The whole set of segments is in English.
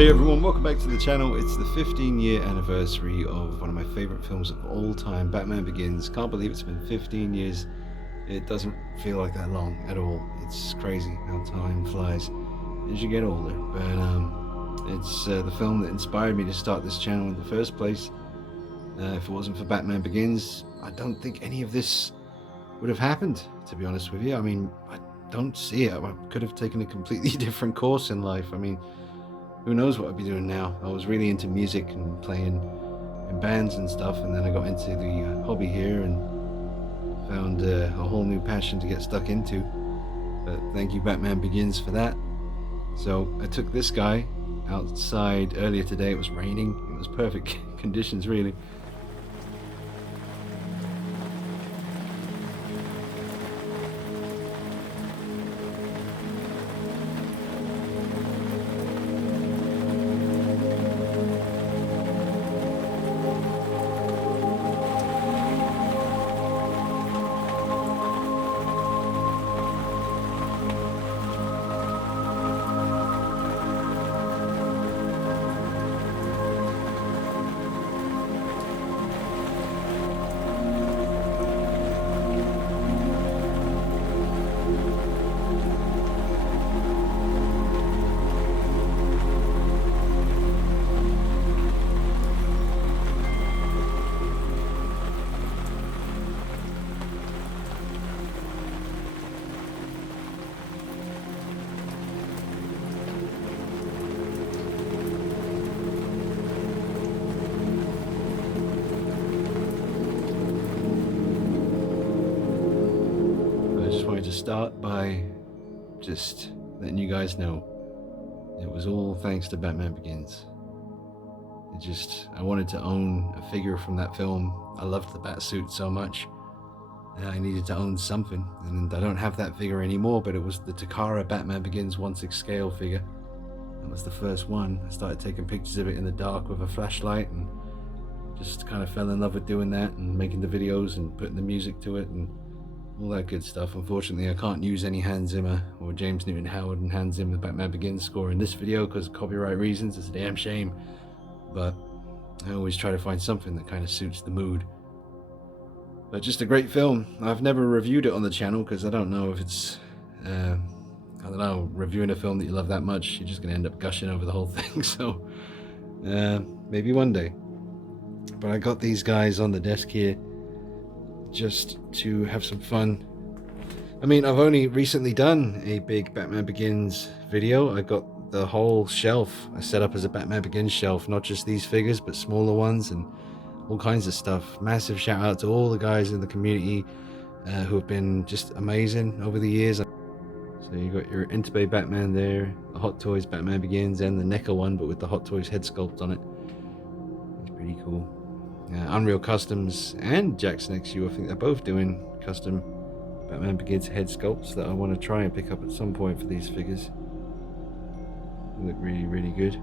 Hey everyone, welcome back to the channel. It's the 15-year anniversary of one of my favorite films of all time, Batman Begins. Can't believe it's been 15 years. It doesn't feel like that long at all. It's crazy how time flies as you get older. But it's the film that inspired me to start this channel in the first place. If it wasn't for Batman Begins, I don't think any of this would have happened, to be honest with you. I mean, I don't see it. I could have taken a completely different course in life. I mean, who knows what I'd be doing now. I was really into music and playing in bands and stuff, and then I got into the hobby here and found a whole new passion to get stuck into. But thank you, Batman Begins, for that. So I took this guy outside earlier today. It was raining. It was perfect conditions, really. To start by just letting you guys know it was all thanks to Batman Begins. I wanted to own a figure from that film. I loved the Batsuit so much, and I needed to own something, and I don't have that figure anymore, but it was the Takara Batman Begins 1/6 scale figure. That was the first one. I started taking pictures of it in the dark with a flashlight and just kind of fell in love with doing that and making the videos and putting the music to it and all that good stuff. Unfortunately, I can't use any Hans Zimmer or James Newton Howard and Hans Zimmer Batman Begins score in this video because of copyright reasons. It's a damn shame, but I always try to find something that kind of suits the mood. But just a great film. I've never reviewed it on the channel because I don't know if it's I don't know, reviewing a film that you love that much, you're just gonna end up gushing over the whole thing. So maybe one day. But I got these guys on the desk here just to have some fun. I mean, I've only recently done a big Batman Begins video. I got the whole shelf I set up as a Batman Begins shelf, not just these figures, but smaller ones and all kinds of stuff. Massive shout out to all the guys in the community who have been just amazing over the years. So you got your Interbay Batman there, the Hot Toys Batman Begins, and the NECA one, but with the Hot Toys head sculpt on it. It's pretty cool. Unreal Customs and Jack's Next You, I think they're both doing custom Batman Begins head sculpts that I want to try and pick up at some point for these figures. They look really, really good.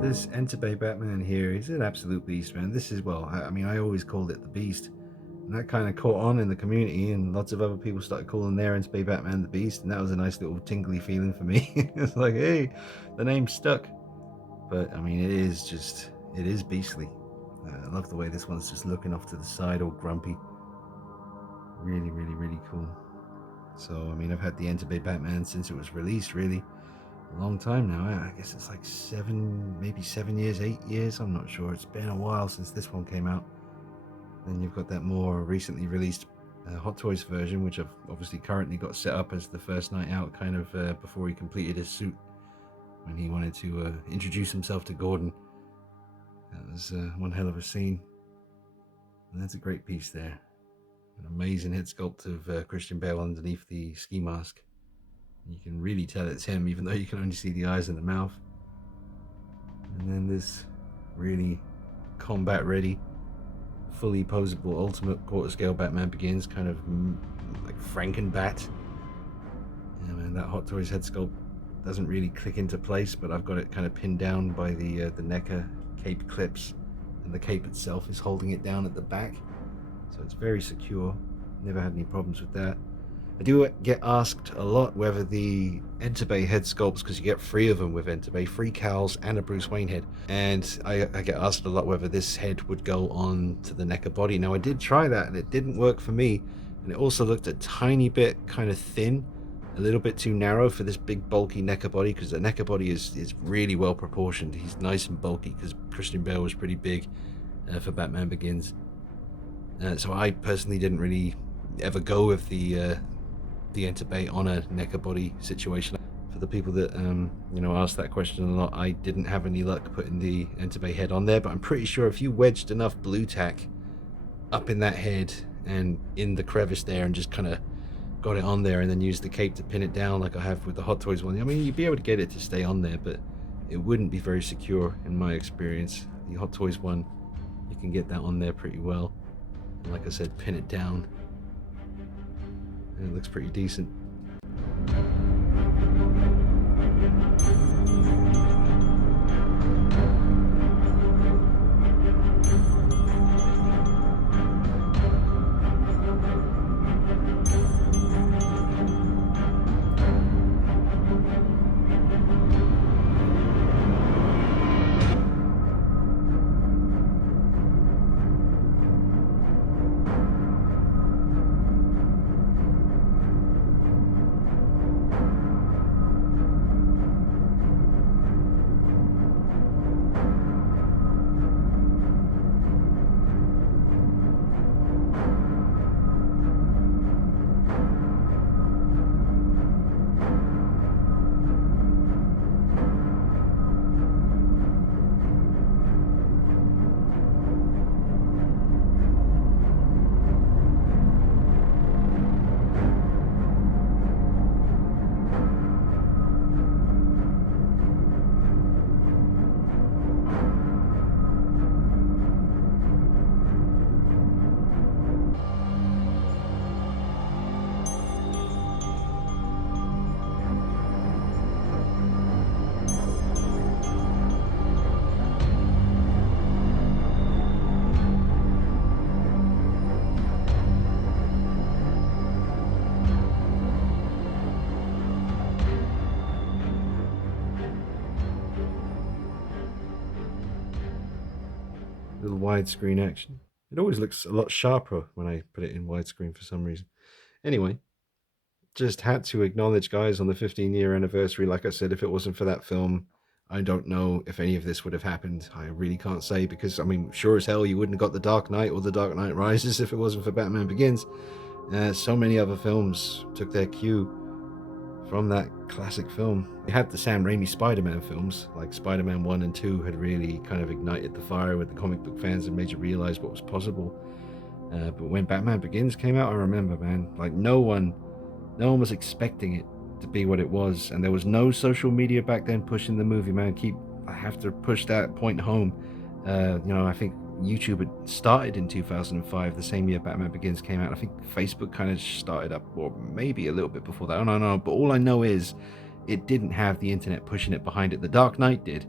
This Entebbe Batman here, he's an absolute beast, man. This is, well, I mean, I always called it the Beast. And that kind of caught on in the community, and lots of other people started calling their Entebbe Batman the Beast, and that was a nice little tingly feeling for me. It's like, hey, the name stuck. But, I mean, it is beastly. I love the way this one's just looking off to the side, all grumpy. Really, really, really cool. So, I mean, I've had the Entebbe Batman since it was released, really. A long time now. I guess it's like 7 years, 8 years. I'm not sure. It's been a while since this one came out. Then you've got that more recently released Hot Toys version, which I've obviously currently got set up as the first night out, kind of before he completed his suit when he wanted to introduce himself to Gordon. That was one hell of a scene. And that's a great piece there. An amazing head sculpt of Christian Bale underneath the ski mask. You can really tell it's him, even though you can only see the eyes and the mouth. And then this really combat ready, fully posable ultimate quarter scale Batman Begins, kind of like Frankenbat. Yeah, man, that Hot Toys head sculpt doesn't really click into place, but I've got it kind of pinned down by the NECA cape clips, and the cape itself is holding it down at the back, so it's very secure. Never had any problems with that. I do get asked a lot whether the Entebbe head sculpts, because you get 3 of them with Entebbe, 3 Cals and a Bruce Wayne head, and I get asked a lot whether this head would go on to the NECA body. Now I did try that and it didn't work for me, and it also looked a tiny bit kind of thin, a little bit too narrow for this big bulky NECA body, because the NECA body is really well proportioned. He's nice and bulky because Christian Bale was pretty big for Batman Begins. So I personally didn't really ever go with the Entebbe on a NECA body situation. For the people that asked that question a lot, I didn't have any luck putting the Entebbe head on there, but I'm pretty sure if you wedged enough blue tack up in that head and in the crevice there and just kind of got it on there and then used the cape to pin it down like I have with the Hot Toys one, I mean, you'd be able to get it to stay on there, but it wouldn't be very secure in my experience. The Hot Toys one, you can get that on there pretty well, and like I said, pin it down. It looks pretty decent. Little widescreen action. It always looks a lot sharper when I put it in widescreen for some reason. Anyway, just had to acknowledge, guys, on the 15-year anniversary. Like I said, if it wasn't for that film, I don't know if any of this would have happened. I really can't say, because, I mean, sure as hell you wouldn't have got The Dark Knight or The Dark Knight Rises if it wasn't for Batman Begins. So many other films took their cue from that classic film. We had the Sam Raimi Spider-Man films, like Spider-Man 1 and 2 had really kind of ignited the fire with the comic book fans and made you realize what was possible. But when Batman Begins came out, I remember, man, like no one was expecting it to be what it was, and there was no social media back then pushing the movie, man. I have to push that point home. I think YouTube had started in 2005, the same year Batman Begins came out. I think Facebook kind of started up, or maybe a little bit before that. I don't know, but all I know is it didn't have the internet pushing it behind it. The Dark Knight did,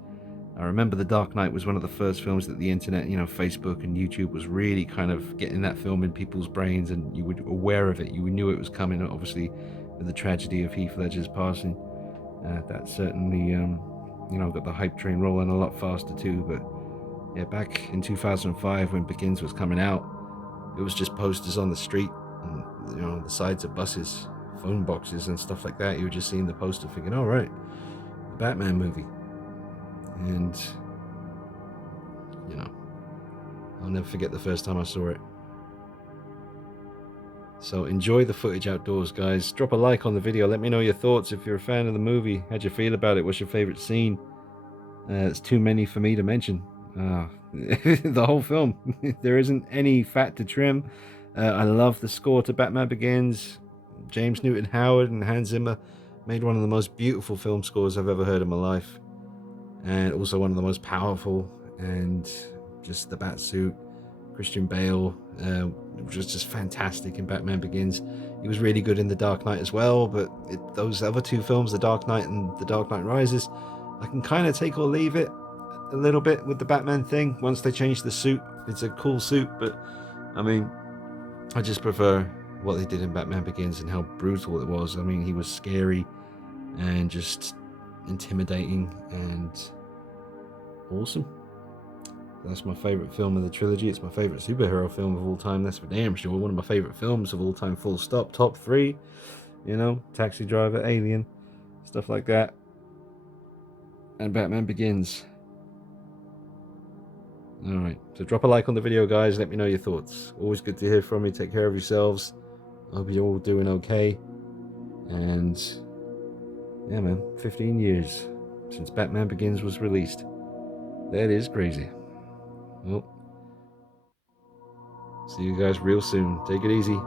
I remember The Dark Knight was one of the first films that the internet, Facebook and YouTube was really kind of getting that film in people's brains, and you were aware of it. You knew it was coming, obviously, with the tragedy of Heath Ledger's passing. That certainly, got the hype train rolling a lot faster too. But yeah, back in 2005 when Begins was coming out, it was just posters on the street, and the sides of buses, phone boxes, and stuff like that. You were just seeing the poster, thinking, "Oh right, the Batman movie." And I'll never forget the first time I saw it. So enjoy the footage outdoors, guys. Drop a like on the video. Let me know your thoughts if you're a fan of the movie. How'd you feel about it? What's your favorite scene? It's too many for me to mention. The whole film. There isn't any fat to trim. I love the score to Batman Begins. James Newton Howard and Hans Zimmer made one of the most beautiful film scores I've ever heard in my life. And also one of the most powerful. And just the Batsuit. Christian Bale was just fantastic in Batman Begins. He was really good in The Dark Knight as well, but those other two films, The Dark Knight and The Dark Knight Rises, I can kind of take or leave it a little bit with the Batman thing. Once they changed the suit, it's a cool suit, but I mean, I just prefer what they did in Batman Begins and how brutal it was. I mean, he was scary and just intimidating and awesome. That's my favorite film of the trilogy. It's my favorite superhero film of all time. That's for damn sure. One of my favorite films of all time, full stop. Top 3, Taxi Driver, Alien, stuff like that. And Batman Begins. Alright, so drop a like on the video, guys. Let me know your thoughts. Always good to hear from you. Take care of yourselves. I hope you're all doing okay. And yeah, man, 15 years since Batman Begins was released. That is crazy. Well, see you guys real soon. Take it easy.